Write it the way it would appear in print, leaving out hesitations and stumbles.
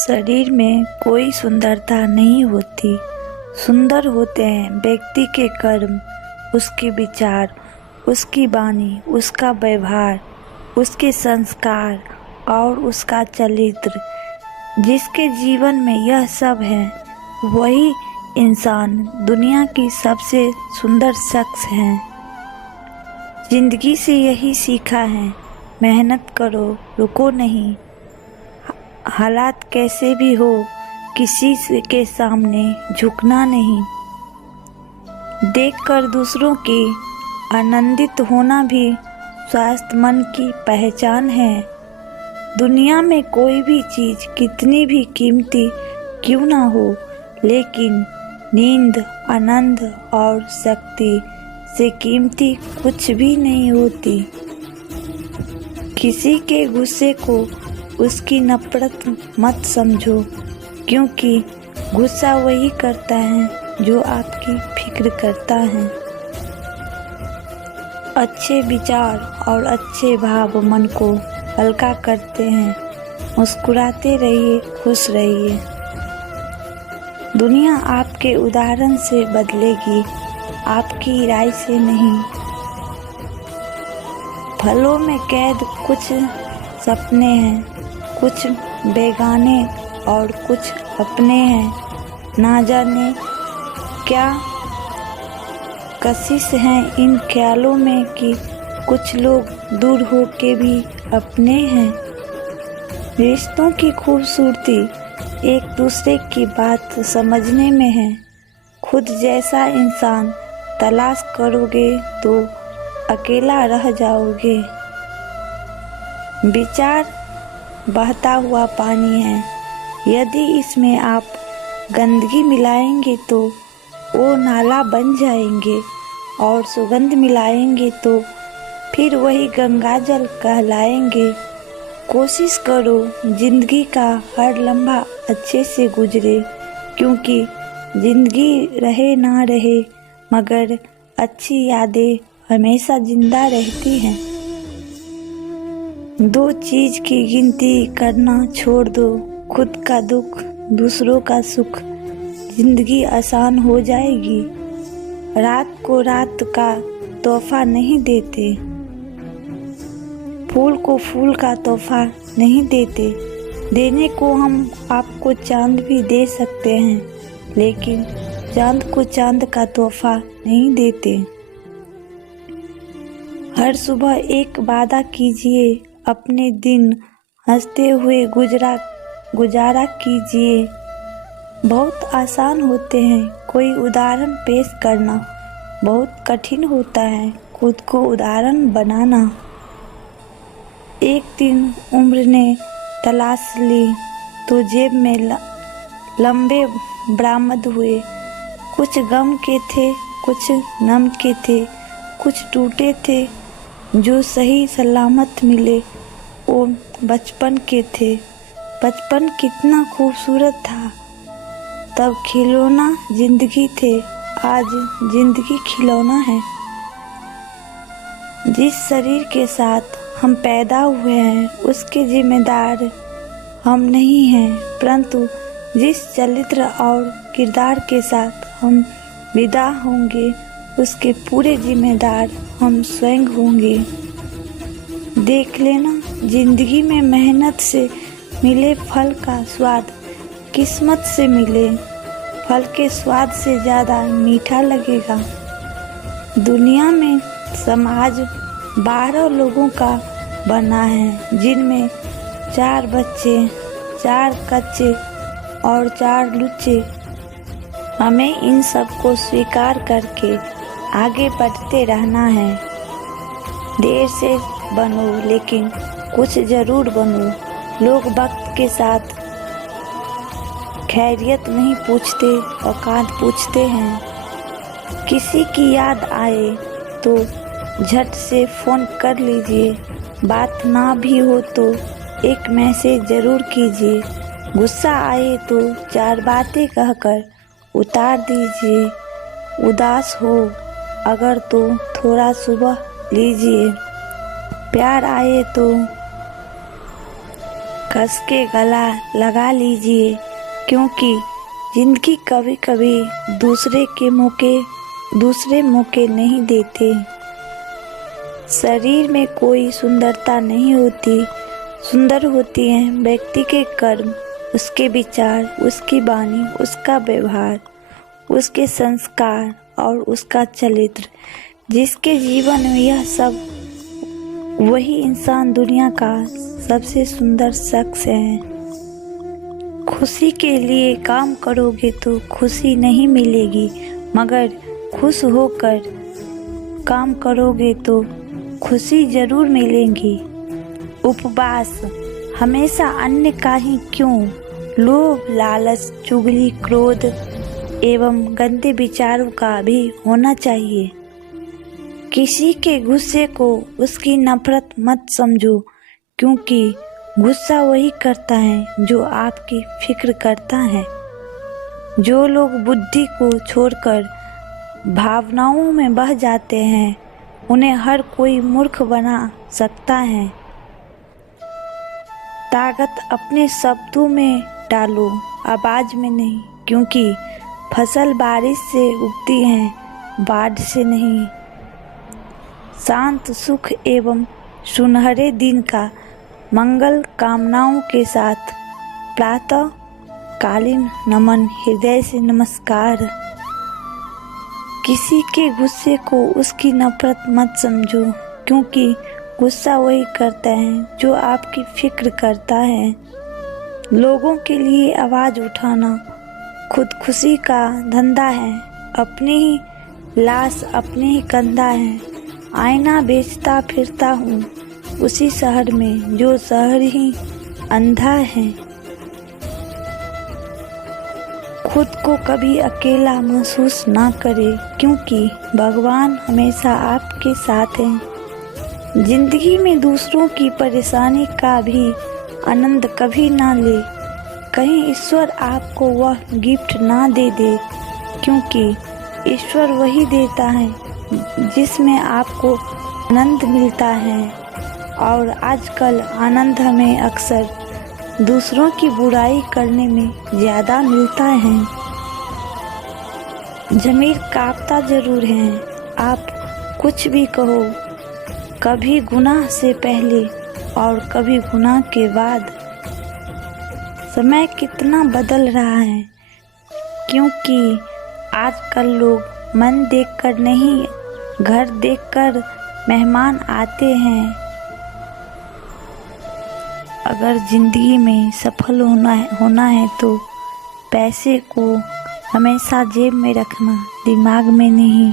शरीर में कोई सुंदरता नहीं होती। सुंदर होते हैं व्यक्ति के कर्म, उसके विचार, उसकी वाणी, उसका व्यवहार, उसके संस्कार और उसका चरित्र। जिसके जीवन में यह सब है वही इंसान दुनिया की सबसे सुंदर शख्स है। जिंदगी से यही सीखा है, मेहनत करो, रुको नहीं। हालात कैसे भी हो, किसी के सामने झुकना नहीं। देखकर दूसरों की आनंदित होना भी स्वस्थ मन की पहचान है। दुनिया में कोई भी चीज़ कितनी भी कीमती क्यों ना हो, लेकिन नींद, आनंद और शक्ति से कीमती कुछ भी नहीं होती। किसी के गुस्से को उसकी नफरत मत समझो, क्योंकि गुस्सा वही करता है जो आपकी फिक्र करता है। अच्छे विचार और अच्छे भाव मन को हल्का करते हैं। मुस्कुराते रहिए, खुश रहिए। दुनिया आपके उदाहरण से बदलेगी, आपकी राय से नहीं। फलों में कैद कुछ सपने हैं, कुछ बेगाने और कुछ अपने हैं। ना जाने क्या कशिश है इन ख्यालों में कि कुछ लोग दूर हो के भी अपने हैं। रिश्तों की खूबसूरती एक दूसरे की बात समझने में है। खुद जैसा इंसान तलाश करोगे तो अकेला रह जाओगे। विचार बहता हुआ पानी है, यदि इसमें आप गंदगी मिलाएंगे तो वो नाला बन जाएंगे, और सुगंध मिलाएंगे तो फिर वही गंगा जल कहलाएंगे। कोशिश करो जिंदगी का हर लम्हा अच्छे से गुजरे, क्योंकि जिंदगी रहे ना रहे मगर अच्छी यादें हमेशा जिंदा रहती हैं। दो चीज की गिनती करना छोड़ दो, खुद का दुख, दूसरों का सुख। जिंदगी आसान हो जाएगी। रात को रात का तोहफा नहीं देते, फूल को फूल का तोहफा नहीं देते। देने को हम आपको चांद भी दे सकते हैं, लेकिन चांद को चांद का तोहफा नहीं देते। हर सुबह एक वादा कीजिए, अपने दिन हंसते हुए गुजारा कीजिए। बहुत आसान होते हैं कोई उदाहरण पेश करना, बहुत कठिन होता है खुद को उदाहरण बनाना। एक दिन उम्र ने तलाश ली तो जेब में लंबे बरामद हुए। कुछ गम के थे, कुछ नम के थे, कुछ टूटे थे। जो सही सलामत मिले वो बचपन के थे। बचपन कितना खूबसूरत था, तब खिलौना जिंदगी थे, आज जिंदगी खिलौना है। जिस शरीर के साथ हम पैदा हुए हैं उसके जिम्मेदार हम नहीं हैं, परंतु जिस चरित्र और किरदार के साथ हम विदा होंगे उसके पूरे जिम्मेदार हम स्वयं होंगे। देख लेना, जिंदगी में मेहनत से मिले फल का स्वाद किस्मत से मिले फल के स्वाद से ज़्यादा मीठा लगेगा। दुनिया में समाज 12 लोगों का बना है, जिनमें 4 बच्चे, 4 कच्चे और 4 लुच्चे। हमें इन सब को स्वीकार करके आगे बढ़ते रहना है। देर से बनो लेकिन कुछ ज़रूर बनो। लोग वक्त के साथ खैरियत नहीं पूछते, औकात पूछते हैं। किसी की याद आए तो झट से फ़ोन कर लीजिए। बात ना भी हो तो एक मैसेज ज़रूर कीजिए। गुस्सा आए तो 4 बातें कहकर उतार दीजिए। उदास हो अगर तो थोड़ा सुबह लीजिए। प्यार आए तो कस के गला लगा लीजिए, क्योंकि जिंदगी कभी कभी दूसरे मौके नहीं देते। शरीर में कोई सुंदरता नहीं होती, सुंदर होती हैं व्यक्ति के कर्म, उसके विचार, उसकी वाणी, उसका व्यवहार, उसके संस्कार और उसका चरित्र। जिसके जीवन में यह सब, वही इंसान दुनिया का सबसे सुंदर शख्स है। खुशी के लिए काम करोगे तो खुशी नहीं मिलेगी, मगर खुश होकर काम करोगे तो खुशी जरूर मिलेगी। उपवास हमेशा अन्य का ही क्यों, लोभ, लालच, चुगली, क्रोध एवं गंदे विचारों का भी होना चाहिए। किसी के गुस्से को उसकी नफरत मत समझो, क्योंकि गुस्सा वही करता है जो आपकी फिक्र करता है। जो लोग बुद्धि को छोड़कर भावनाओं में बह जाते हैं, उन्हें हर कोई मूर्ख बना सकता है। ताकत अपने शब्दों में डालो, आवाज में नहीं, क्योंकि फसल बारिश से उगती है, बाढ़ से नहीं। शांत, सुख एवं सुनहरे दिन का मंगल कामनाओं के साथ प्रातः कालीन नमन, हृदय से नमस्कार। किसी के गुस्से को उसकी नफरत मत समझो, क्योंकि गुस्सा वही करता है जो आपकी फिक्र करता है। लोगों के लिए आवाज उठाना खुदकुशी का धंधा है। अपनी ही लाश अपने ही कंधा है। आईना बेचता फिरता हूँ उसी शहर में जो शहर ही अंधा है। खुद को कभी अकेला महसूस ना करे, क्योंकि भगवान हमेशा आपके साथ हैं। जिंदगी में दूसरों की परेशानी का भी आनंद कभी ना ले। कहीं ईश्वर आपको वह गिफ्ट ना दे दे, क्योंकि ईश्वर वही देता है जिसमें आपको आनंद मिलता है। और आजकल आनंद हमें अक्सर दूसरों की बुराई करने में ज़्यादा मिलता है। ज़मीर कांपता जरूर है, आप कुछ भी कहो, कभी गुनाह से पहले और कभी गुनाह के बाद। समय कितना बदल रहा है, क्योंकि आजकल लोग मन देखकर नहीं, घर देखकर मेहमान आते हैं। अगर जिंदगी में सफल होना है तो पैसे को हमेशा जेब में रखना, दिमाग में नहीं।